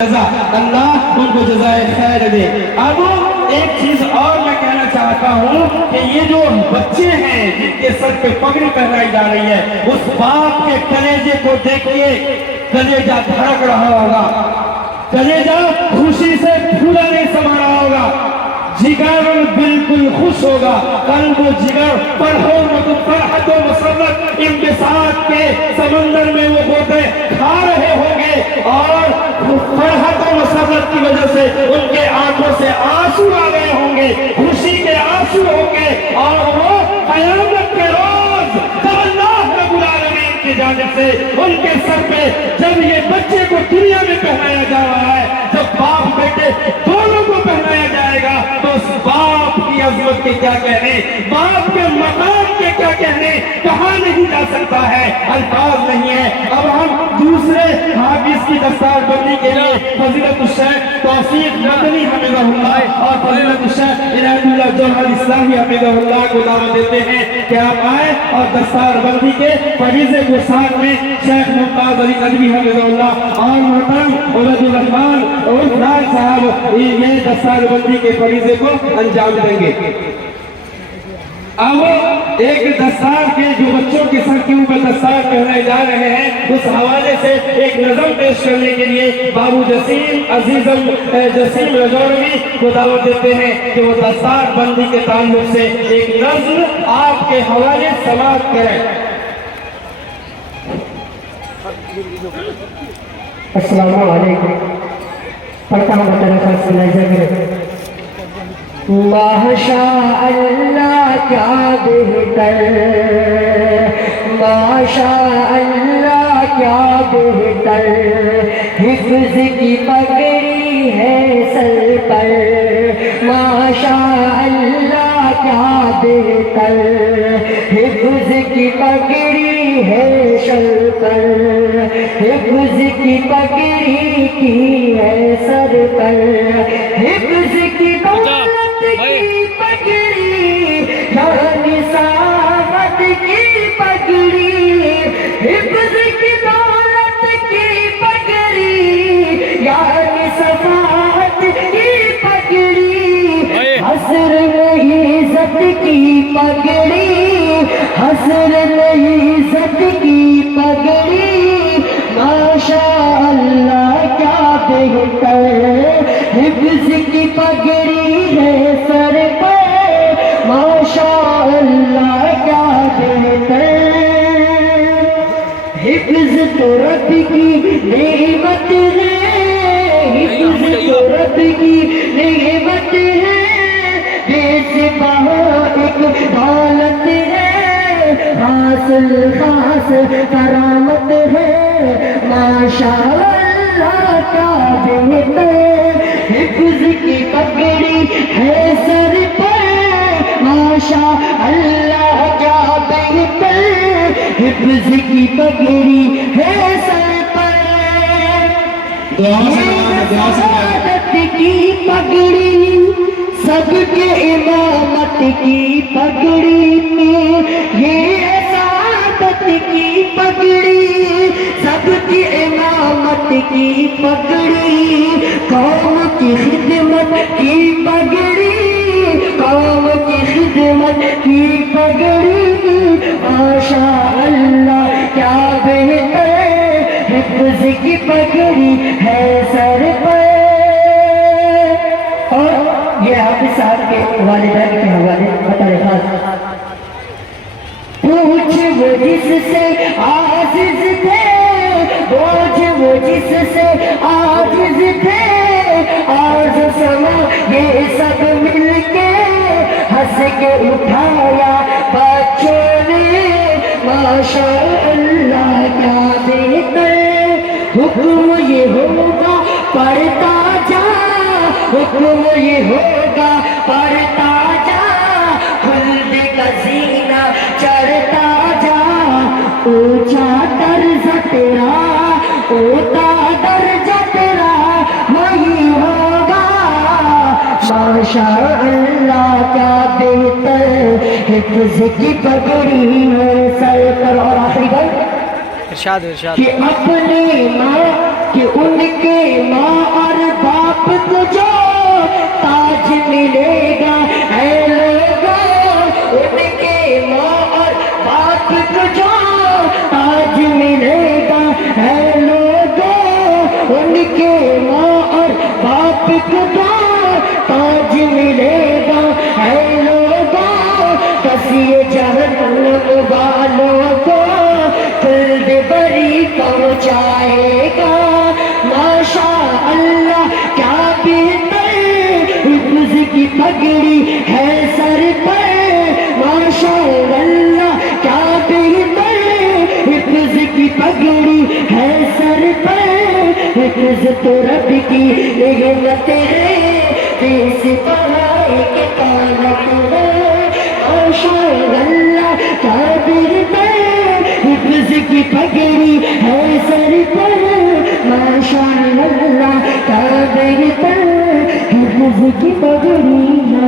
اللہ ان کو جزائے خیر دے۔ اب ایک چیز اور میں کہنا چاہتا ہوں کہ یہ جو بچے ہیں جن کے سر پہ پگڑی پہنائی جا رہی ہے، اس باپ کے کلیجے کو دیکھیے، کلیجہ دھڑک رہا ہوگا، کلیجہ خوشی سے پھولا نہیں سما رہا ہوگا، جگر بالکل خوش ہوگا، قلب و جگر فرحت و مسرت انبساط کے سمندر میں وہ غوطے کھا رہے ہوں گے، اور فرحت و مسرت کی وجہ سے ان کے آنکھوں سے آنسو آ گئے ہوں گے، خوشی کے آنسو ہوں گے، اور وہ قیامت کے روز جب اللہ رب العالمین کی جانب سے ان کے سر پہ جب یہ بچے کو دنیا میں پہنایا جا رہا ہے، جب باپ بیٹے دونوں کو پہنایا جائے گا، تو اس باپ کی عظمت کے کیا کہنے، باپ کے مقام کے کیا کہنے، کہاں نہیں جا سکتا ہے، الفاظ نہیں ہے۔ اب ہم دوسرے حافظ کی دستار بندی کے لیے فضیلت الشیخ توفیق مدنی حفظہ اللہ اور فضیلت الشیخ عنایت اللہ جوہر اسلامی حفظہ اللہ کو دعوت دیتے ہیں کہ آپ آئیں اور دستار بندی کے فریضے کو ساتھ میں شیخ ممتاز علی ندوی حفظہ اللہ اور محترم عبید الرحمان اور فلان صاحب یہ دستار بندی کے فریضے کو انجام دیں گے۔ اب ایک دستار کے جو بچوں کے سر کے اوپر دستار پہنائے جا رہے ہیں، اس حوالے سے ایک نظم پیش کرنے کے لیے بابو جسیم عزیزم جسیم رجوروی کو دعوت دیتے ہیں کہ وہ دستار بندی کے تعلق سے ایک نظم آپ کے حوالے سماعت کریں۔ السلام علیکم، پڑھتا ہوں بطرف سے نظر ماشاء اللہ کیا بہتر، ماشاء اللہ کیا بہتر، حفظ کی پگڑی ہے سر پر، ماشاء اللہ کیا بہتر، حفظ کی پگڑی ہے سر پر، حفظ کی پگڑی کی ہے سر پر، حفظ کی کی پگڑی یعنی سعادت کی پگڑی، حفظ کی دولت کی پگڑی یعنی صفات کی پگڑی، حسر نہیں عزت کی پگڑی، حسر نہیں عزت کی پگڑی، ماشاء اللہ کیا بہتر، حفظ کی پگڑی ہے سر پر، ماشاء اللہ کیا بہتر، حفظ تو رب کی نعمت ہے، حفظ تو رب کی نعمت ہے، جیسے بہت ایک دولت ہے، حاصل خاص کرامت ہے، ماشاء اللہ کیا بہتر، حفظ کی پگڑی ہے سر پر، ماشاء اللہ کیا بہتر، حفظ کی پگڑی ہے سر پر، سعادت کی پگڑی سب کے امامت کی پگڑی میں، یہ سعادت کی پگڑی سب کی امامت کی پگڑی، قوم کی خدمت کی پگڑی، قوم کی خدمت کی پگڑی، ماشاء اللہ کیا بہتر، حفظ کی پگڑی ہے سر پر۔ اور یہ حافظ صاحب کے والدین کے حوالے بطور خاص، پوچھ وہ جس سے عاجز تھے، پوچھ وہ جس سے عاجز تھے، آج سما یہ سب مل کے ہنس کے اٹھایا بچوں نے، ماشاء اللہ کیا بہتر، حکم یہ ہوگا پڑھتا جا، حکم یہ ہوگا پڑھتا جا، خلد کا زینہ چڑھتا جا، اونچا درجہ تیرا، اونچا درجہ تیرا وہی ہوگا، ماشاء اللہ کیا بہتر، حفظ کی پگڑی ہے سر پر۔ اور آخری بات ارشاد کہ اپنی ماں کہ ان کے ماں باپ کو جو تاج ملے گا اے لوگوں ان کے ماں اور باپ کو جو تاج ملے گا اے لوگوں ان کے ماں اور باپ کو جو تاج ملے گا اے لوگوں بس یہ جہنم والوں کو جلد بری پہنچائے گا ماشاء اللہ کیا بہتر حفظ کی پگڑی ہے سر پر ماشاء اللہ کیا بہتر حفظ کی پگڑی ہے سر پر حفظ تو رب کی نعمت ہے اس پڑھائی کے تعلق ہے ماشاء اللہ کیا بہتر حفظ کی پگڑی ہے سر پر ماشاء اللہ کیا بہتر حفظ کی پگڑی ہے